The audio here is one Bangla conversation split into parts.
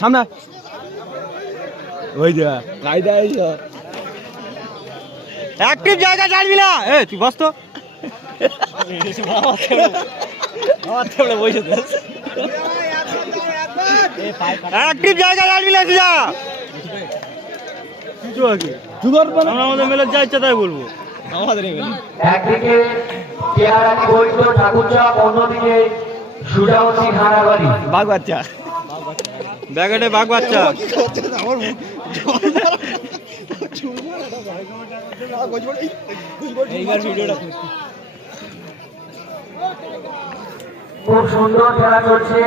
সামনে ওই যা কায়দা অ্যাক্টিভ জায়গা ছাড়বি না। তুই বস তো অ্যাক্টিভ জায়গা ছাড়বি না। আমরা আমাদের মেলে যা ইচ্ছা তাই বলবো। আমাদের একদিকে কেয়ারানি বৈদ্য ঠাকুরচাপ, অন্যদিকে সুজাবতী হারাবাড়ি বাঘ বাচ্চা ব্যাগেটে বাঘ বাচ্চা। খুব সুন্দর খেলা চলছে।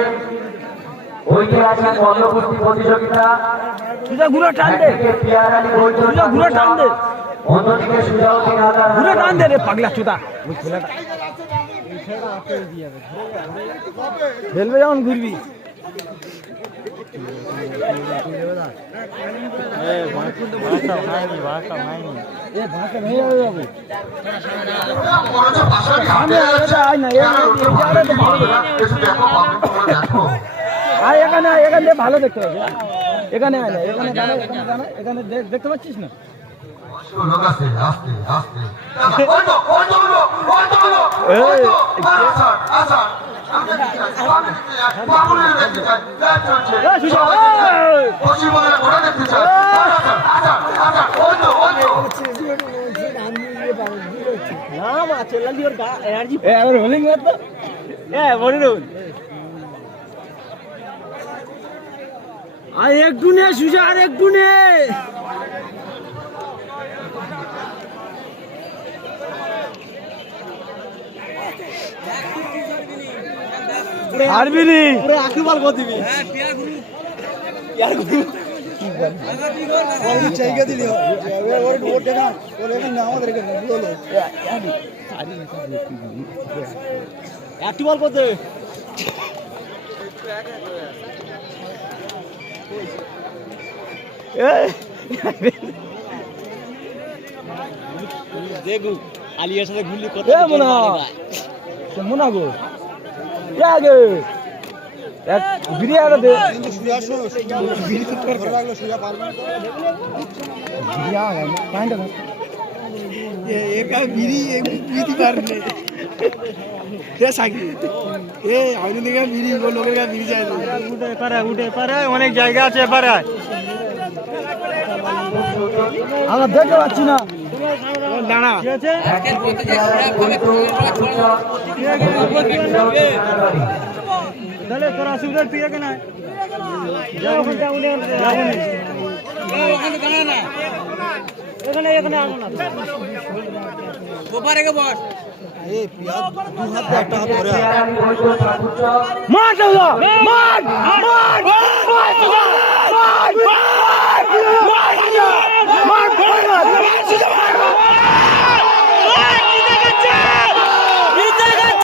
ঐতিহাসিক মল্লকুস্তি প্রতিযোগিতা। কেয়ারানি বৈদ্য অন্যদিকে সুজাবতী হারাবাড়ি। পাগলা চুদা খেলবে যেমন ঘুরবি। এখানে এখানে ভালো দেখতে পাবি। এখানে এখানে এখানে দেখতে পাচ্ছিস না। একটু নে সুজা, আর একটু নে। হারবি নি আখি বল কো দিবি। জায়গা দিলি ওর না আমাদের একটু বল করতে দেখু আলিয়ার সাথে গুলি করতে মনে গো বিরিয়ানি দে অনেক জায়গা আছে এপারে আমরা দেখতে পাচ্ছি না। দাঁড়া তাহলে তোর অসুবিধা তুই এখানে এখানে এখানে আনো না। মার